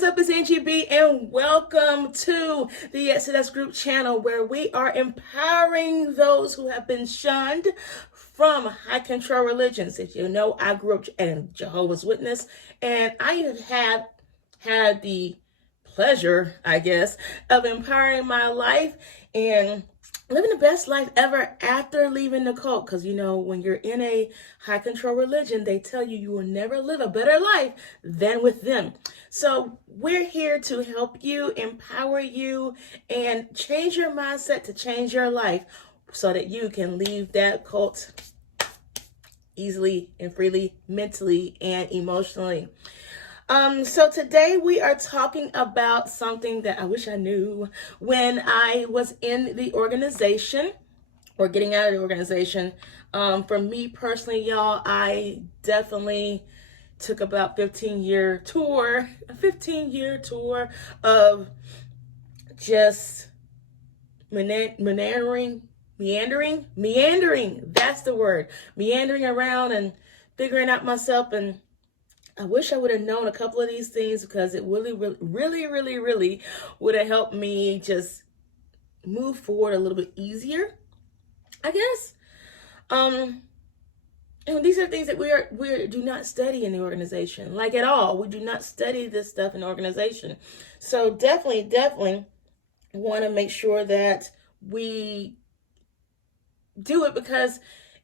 what's up? It's Angie B, and welcome to the Exodus Group channel, where we are empowering those who have been shunned from high control religions. As you know, I grew up in Jehovah's Witness, and I have had the pleasure, I guess, of empowering my life and living the best life ever after leaving the cult. Because you know, when you're in a high control religion, they tell you you will never live a better life than with them. So we're here to help you, empower you, and change your mindset to change your life so that you can leave that cult easily and freely, mentally and emotionally. So today we are talking about something that I wish I knew when I was in the organization or getting out of the organization. For me personally, y'all, I definitely took about a 15-year tour of just meandering, that's the word, meandering around and figuring out myself. And I wish I would have known a couple of these things, because it really would have helped me just move forward a little bit easier, I guess. And these are things that we do not study in the organization, like at all. We do not study this stuff in the organization. So definitely want to make sure that we do it, because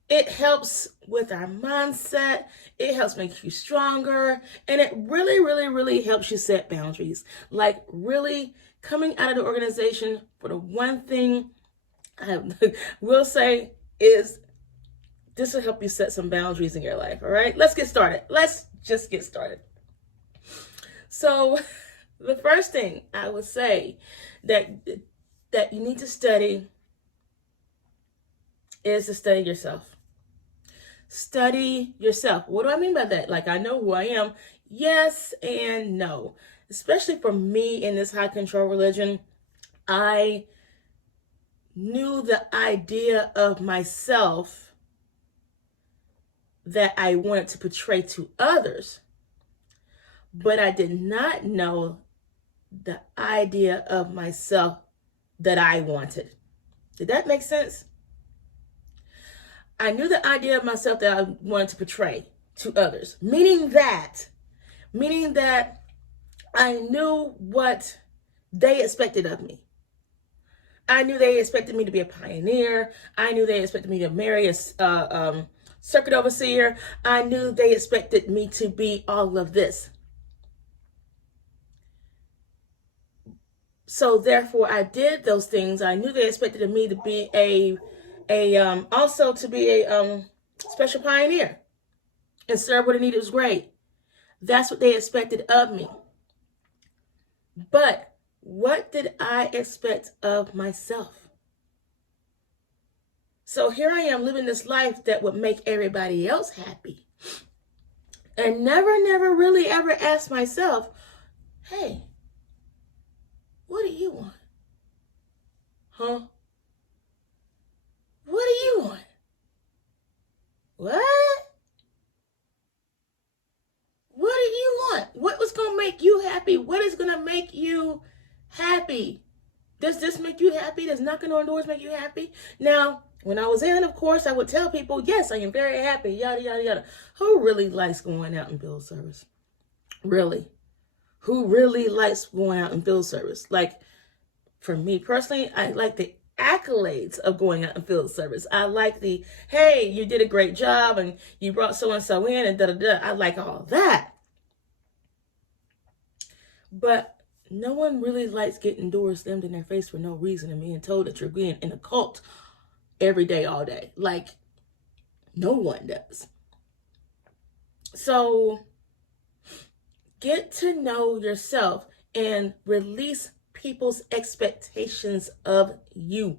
it helps with our mindset. It helps make you stronger. And it really helps you set boundaries. Like, really coming out of the organization, for the one thing I will say is this will help you set some boundaries in your life. All right, let's get started. Let's just get started. So the first thing I would say that you need to study is to study yourself. Study yourself. What do I mean by that? Like, I know who I am. Yes and no. Especially for me in this high control religion, I knew the idea of myself that I wanted to portray to others, but I did not know the idea of myself that I wanted. Did that make sense? I knew the idea of myself that I wanted to portray to others, meaning that I knew what they expected of me. I knew they expected me to be a pioneer. I knew they expected me to marry a circuit overseer. I knew they expected me to be all of this. So therefore, I did those things. I knew they expected me to be also to be a special pioneer and serve where the need was great. That's what they expected of me. But what did I expect of myself? So here I am living this life that would make everybody else happy, and never really ever asked myself, hey, what do you want? Huh? What do you want? What? What do you want? What was going to make you happy? What is going to make you happy? Does this make you happy? Does knocking on doors make you happy? Now, when I was in, of course, I would tell people, yes, I am very happy, yada, yada, yada. Who really likes going out in field service? Really? Who really likes going out in field service? Like, for me personally, I like the accolades of going out in field service. I like the, hey, you did a great job and you brought so-and-so in and da-da-da. I like all that. But no one really likes getting doors slammed in their face for no reason and being told that you're being in a cult every day, all day. Like, no one does. So get to know yourself and release people's expectations of you.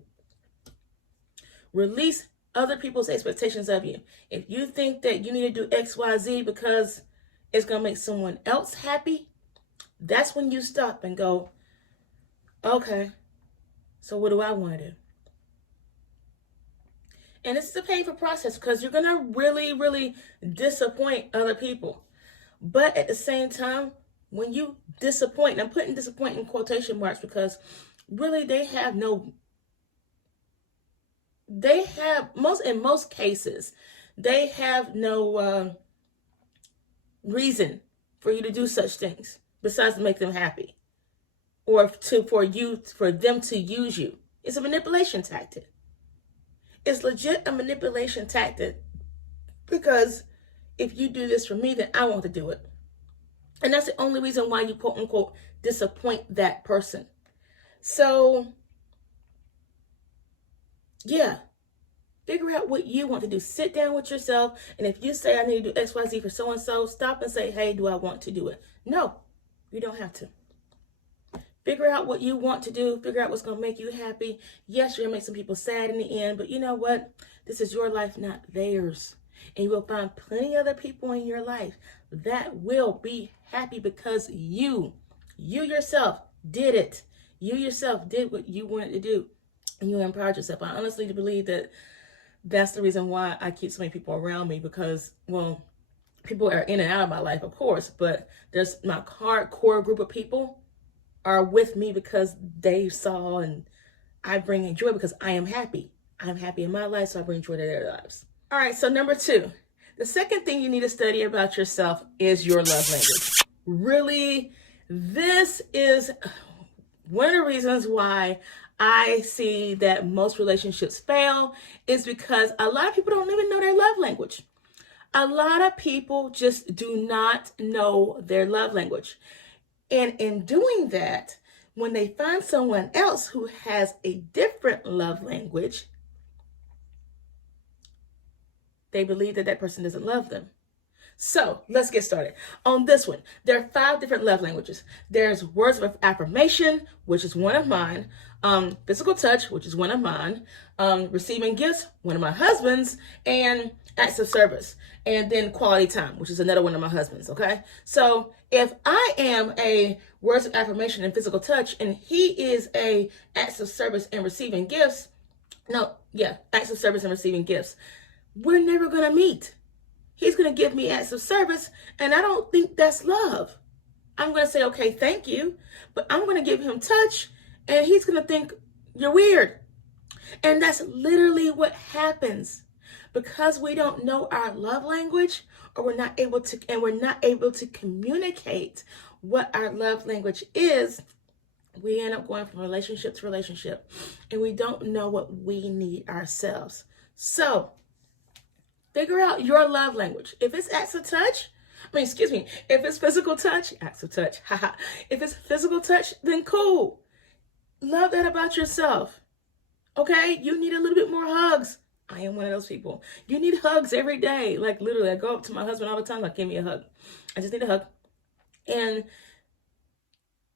Release other people's expectations of you. If you think that you need to do XYZ because it's going to make someone else happy, that's when you stop and go, okay, so what do I want to do? And this is a painful process, because you're going to really disappoint other people. But at the same time, When you disappoint, and I'm putting disappoint in quotation marks because really in most cases, they have no reason for you to do such things besides to make them happy or for them to use you. It's a manipulation tactic. It's legit a manipulation tactic because if you do this for me, then I want to do it. And that's the only reason why you quote unquote disappoint that person. So, yeah, figure out what you want to do. Sit down with yourself. And if you say, I need to do XYZ for so and so, stop and say, hey, do I want to do it? No, you don't have to. Figure out what you want to do. Figure out what's going to make you happy. Yes, you're going to make some people sad in the end, but you know what? This is your life, not theirs. And you will find plenty of other people in your life that will be happy because you yourself did it. You yourself did what you wanted to do. And you empowered yourself. I honestly believe that that's the reason why I keep so many people around me because, well, people are in and out of my life, of course, but there's my hardcore group of people are with me because they saw and I bring joy because I am happy. I'm happy in my life, so I bring joy to their lives. All right, so number 2, the second thing you need to study about yourself is your love language. Really, this is one of the reasons why I see that most relationships fail is because a lot of people don't even know their love language. A lot of people just do not know their love language. And in doing that, when they find someone else who has a different love language, they believe that that person doesn't love them. So let's get started. On this one, there are 5 different love languages. There's words of affirmation, which is one of mine. Physical touch, which is one of mine. Receiving gifts, one of my husband's. And acts of service. And then quality time, which is another one of my husband's. Okay. So if I am a words of affirmation and physical touch, and he is a acts of service and receiving gifts, acts of service and receiving gifts, we're never going to meet. He's going to give me acts of service, and I don't think that's love. I'm going to say, okay, thank you, but I'm going to give him touch, and he's going to think you're weird. And that's literally what happens. Because we don't know our love language, or we're not able to communicate what our love language is, we end up going from relationship to relationship, and we don't know what we need ourselves. So, figure out your love language. If it's acts of touch, if it's physical touch, acts of touch, if it's physical touch, then cool. Love that about yourself. Okay? You need a little bit more hugs. I am one of those people. You need hugs every day. Like literally, I go up to my husband all the time, like, give me a hug. I just need a hug. And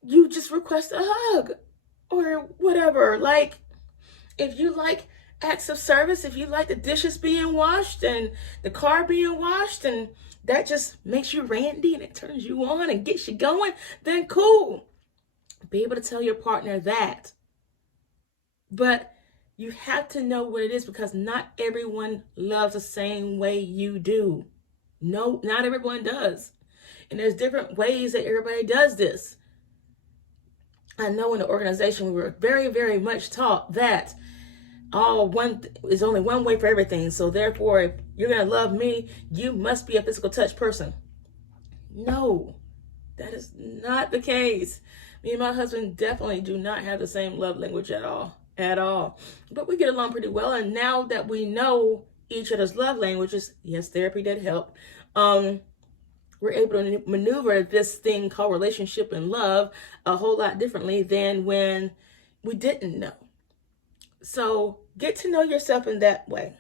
you just request a hug or whatever. Like, if you like acts of service, if you like the dishes being washed and the car being washed, and that just makes you randy and it turns you on and gets you going, then cool. Be able to tell your partner that. But you have to know what it is, because not everyone loves the same way you do. No, not everyone does. And there's different ways that everybody does this. I know in the organization we were very, very much taught that is only one way for everything. So therefore, if you're going to love me, you must be a physical touch person. No, that is not the case. Me and my husband definitely do not have the same love language at all. But we get along pretty well. And now that we know each other's love languages, yes, therapy did help. We're able to maneuver this thing called relationship and love a whole lot differently than when we didn't know. So get to know yourself in that way.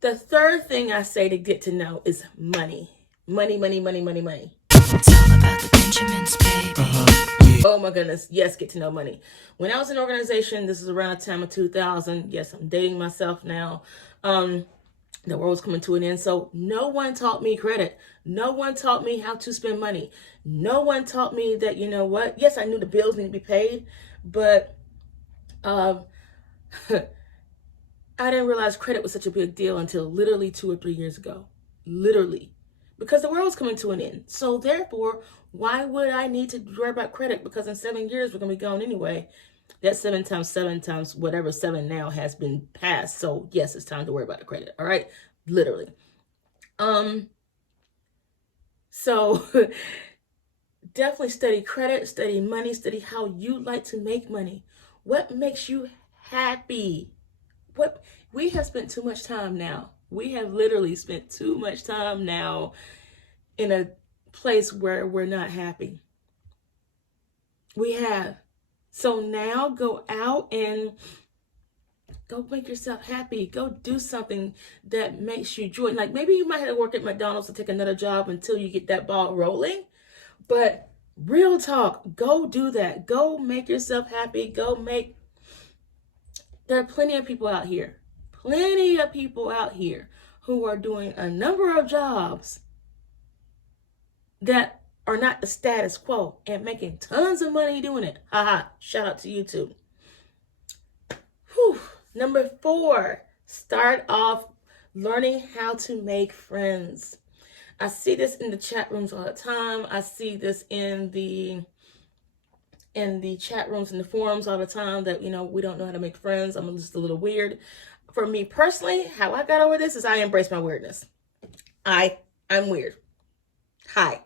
The third thing I say to get to know is money. Money. It's all about the Benjamins, baby. Oh my goodness. Yes, get to know money. When I was in organization, this is around the time of 2000. Yes, I'm dating myself now. The world's coming to an end. So no one taught me credit. No one taught me how to spend money. No one taught me that, you know what? Yes, I knew the bills need to be paid, but I didn't realize credit was such a big deal until literally 2 or 3 years ago. Literally. because the world's coming to an end. So therefore, why would I need to worry about credit? Because in 7 years, we're going to be gone anyway. That 7 times whatever 7 now has been passed. So yes, it's time to worry about the credit. All right. Literally. So definitely study credit, study money, study how you like to make money. What makes you happy? What we have spent too much time now. We have literally spent too much time now in a place where we're not happy. We have. So now go out and go make yourself happy. Go do something that makes you joy. Like maybe you might have to work at McDonald's to take another job until you get that ball rolling. But real talk, go do that. Go make yourself happy. There are plenty of people out here who are doing a number of jobs that are not the status quo and making tons of money doing it. Haha, shout out to YouTube. Whew. Number 4, start off learning how to make friends. I see this in the chat rooms all the time. I see this in the chat rooms and the forums all the time that, we don't know how to make friends. I'm just a little weird. For me personally, how I got over this is I embrace my weirdness. I'm weird. Hi,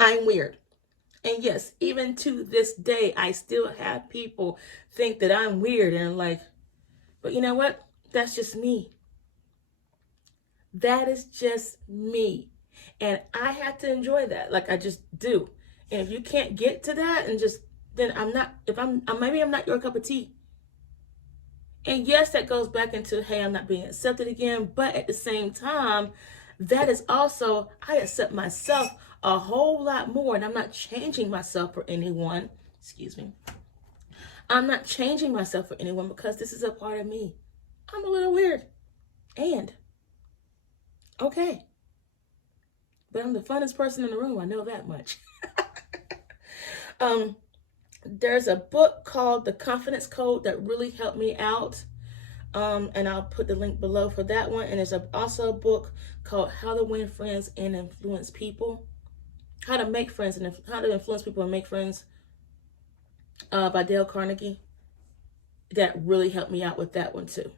I'm weird. And yes, even to this day, I still have people think that I'm weird and like, but you know what? That's just me. That is just me. And I have to enjoy that. Like I just do. And if you can't get to that and then maybe I'm not your cup of tea. And yes, that goes back into, hey, I'm not being accepted again. But at the same time, that is also, I accept myself a whole lot more. And I'm not changing myself for anyone. Excuse me. I'm not changing myself for anyone because this is a part of me. I'm a little weird. And, okay. But I'm the funnest person in the room. I know that much. There's a book called The Confidence Code that really helped me out. And I'll put the link below for that one. And there's also a book called How to Win Friends and Influence People. How to Make Friends and How to Influence People and Make Friends by Dale Carnegie. That really helped me out with that one too.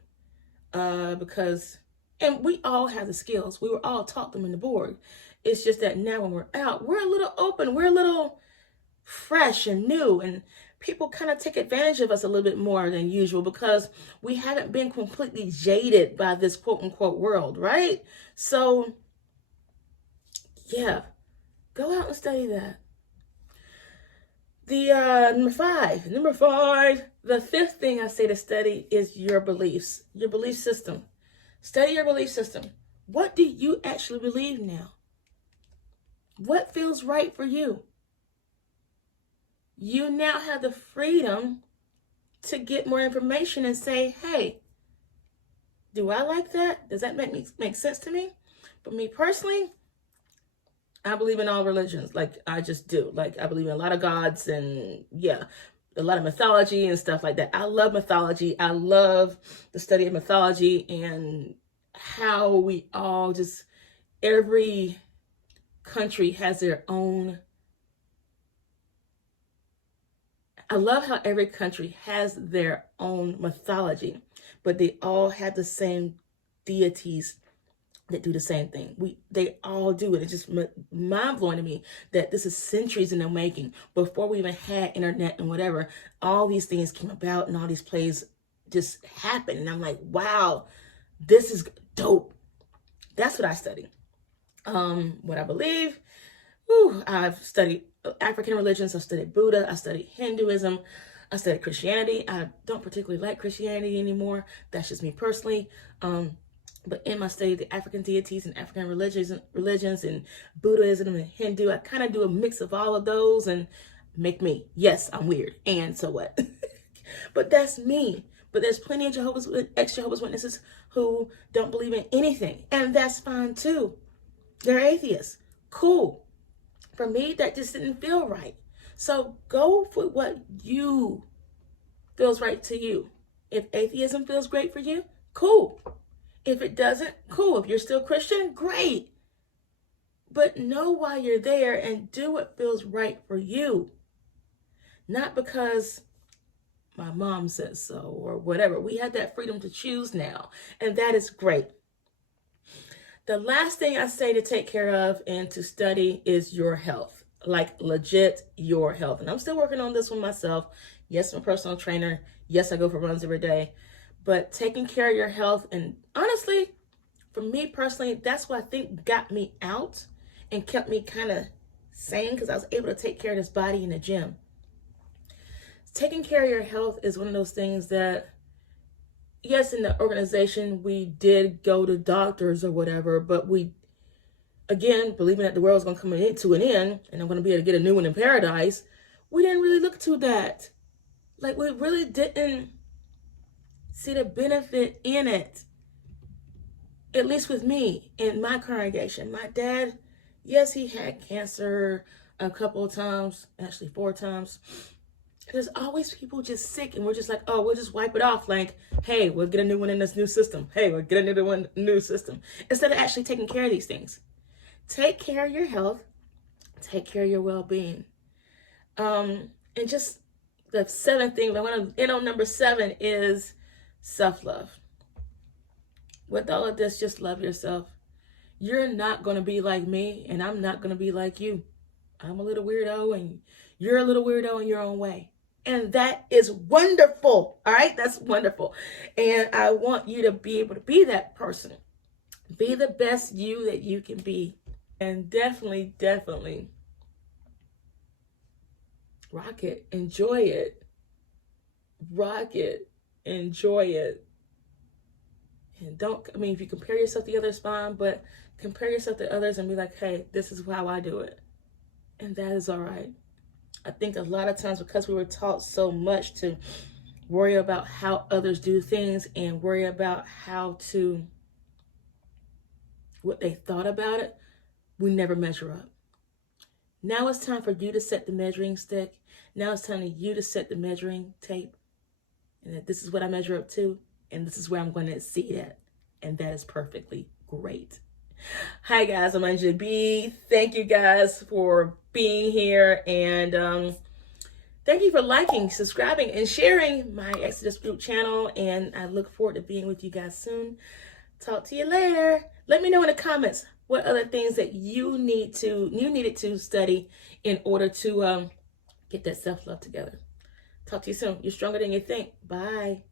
And we all have the skills. We were all taught them in the board. It's just that now when we're out, we're a little open. We're a little fresh and new. And people kind of take advantage of us a little bit more than usual because we haven't been completely jaded by this quote unquote world, right? So, yeah, go out and study that. The number five, the 5th thing I say to study is your beliefs, your belief system. Study your belief system. What do you actually believe now? What feels right for you? You now have the freedom to get more information and say, hey, do I like that? Does that make sense to me? For me personally, I believe in all religions. Like, I just do. Like, I believe in a lot of gods and, yeah, a lot of mythology and stuff like that. I love mythology. I love the study of mythology and how we all just, every country has their own. I love how every country has their own mythology, but they all have the same deities that do the same thing. They all do it. It's just mind-blowing to me that this is centuries in the making. Before we even had internet and whatever, all these things came about and all these plays just happened. And I'm like, wow, this is dope. That's what I study. What I believe. I've studied African religions. I studied Buddha. I studied Hinduism. I studied Christianity. I don't particularly like Christianity anymore. That's just me personally. But in my study, the African deities and African religions and Buddhism and Hindu, I kind of do a mix of all of those and make me. Yes, I'm weird. And so what? But that's me. But there's plenty of ex-Jehovah's Witnesses who don't believe in anything. And that's fine too. They're atheists. Cool. For me, that just didn't feel right. So go for what you feels right to you. If atheism feels great for you, cool. If it doesn't, cool. If you're still Christian, great. But know why you're there and do what feels right for you. Not because my mom says so or whatever. We have that freedom to choose now, and that is great. The last thing I say to take care of and to study is your health. Like legit your health. And I'm still working on this one myself. Yes, I'm a personal trainer. Yes, I go for runs every day. But taking care of your health, and honestly, for me personally, that's what I think got me out and kept me kind of sane, because I was able to take care of this body in the gym. Taking care of your health is one of those things that, yes, in the organization, we did go to doctors or whatever, but we, again, believing that the world was going to come to an end and I'm going to be able to get a new one in paradise, we didn't really look to that. Like, we really didn't see the benefit in it. At least with me in my congregation. My dad, yes, he had cancer a couple of times, actually 4 times. There's always people just sick, and we're just like, oh, we'll just wipe it off. Like, hey, we'll get a new one in this new system. Hey, we'll get another one, new system. Instead of actually taking care of these things. Take care of your health. Take care of your well-being. And just the 7th thing, I want to end on number 7 is self-love. With all of this, just love yourself. You're not going to be like me, and I'm not going to be like you. I'm a little weirdo, and you're a little weirdo in your own way. And that is wonderful. All right? That's wonderful. And I want you to be able to be that person. Be the best you that you can be. And definitely, definitely rock it. Enjoy it. Rock it. Enjoy it. And if you compare yourself to others, fine, but compare yourself to others and be like, hey, this is how I do it. And that is all right. I think a lot of times, because we were taught so much to worry about how others do things and worry about what they thought about it, we never measure up. Now it's time for you to set the measuring stick. Now it's time for you to set the measuring tape. And that this is what I measure up to. And this is where I'm going to exceed at. And that is perfectly great. Hi guys, I'm Angela B. Thank you guys for being here. And thank you for liking, subscribing, and sharing my Exodus Group channel. And I look forward to being with you guys soon. Talk to you later. Let me know in the comments what other things that you needed to study in order to get that self-love together. Talk to you soon. You're stronger than you think. Bye.